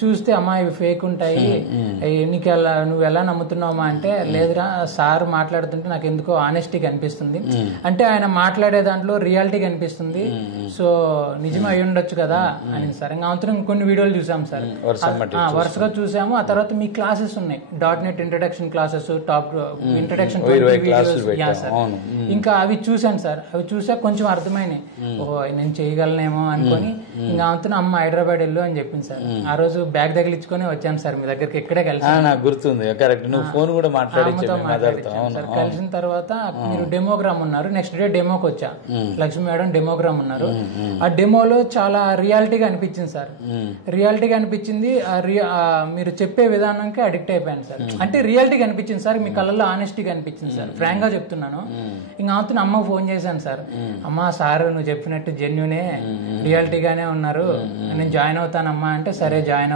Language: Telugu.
చూస్తే అమ్మా ఇవి ఫేక్ ఉంటాయి, నీకు నువ్వు ఎలా నమ్ముతున్నావమ్మా అంటే, లేదురా సార్ మాట్లాడుతుంటే నాకు ఎందుకో ఆనెస్టీ కనిపిస్తుంది, అంటే ఆయన మాట్లాడే దాంట్లో రియాలిటీ కనిపిస్తుంది, సో నిజమే అయి ఉండొచ్చు కదా అని సార్. ఇంకా అవతరం కొన్ని వీడియోలు చూసాం సార్, వరుసగా చూసాము. ఆ తర్వాత మీ క్లాసెస్ ఉన్నాయి, .NET introduction classes, top introduction sir, ఇంకా అవి చూసాను సార్. అవి చూసా కొంచెం అర్థమైనాయి, ఓహో నేను చేయగలనేమో అనుకొని ఇంకా అవతరం అమ్మ హైదరాబాద్ వెళ్ళు అని చెప్పింది సార్. ఆ రోజు బ్యాగ్ తగిలించుకొని వచ్చాను సార్ మీ దగ్గరికి, ఇక్కడే కలిసి నాకు గుర్తుంది. కరెక్ట్, నువ్వు ఫోన్ కూడా మాట్లాడించావు. కలిసిన తర్వాత మీరు డెమోగ్రామ్ ఉన్నారు, నెక్స్ట్ డే డెమోకి వచ్చా, లక్ష్మి మేడం డెమోగ్రామ్ ఉన్నారు. ఆ డెమోలో చాలా రియాలిటీగా అనిపించింది సార్, రియాలిటీగా అనిపించింది. మీరు చెప్పే విధానానికి అడిక్ట్ అయిపోయాను సార్, అంటే రియాలిటీగా అనిపించింది సార్, మీ కళ్ళల్లో ఆనెస్టీగా అనిపించింది సార్, ఫ్రాంక్ గా చెప్తున్నాను. ఇంకా అవుతున్న అమ్మకు ఫోన్ చేశాను సార్, అమ్మా సార్ నువ్వు చెప్పినట్టు జెన్యునే రియాలిటీగానే ఉన్నారు, నేను జాయిన్ అవుతానమ్మా అంటే, సరే జాయిన్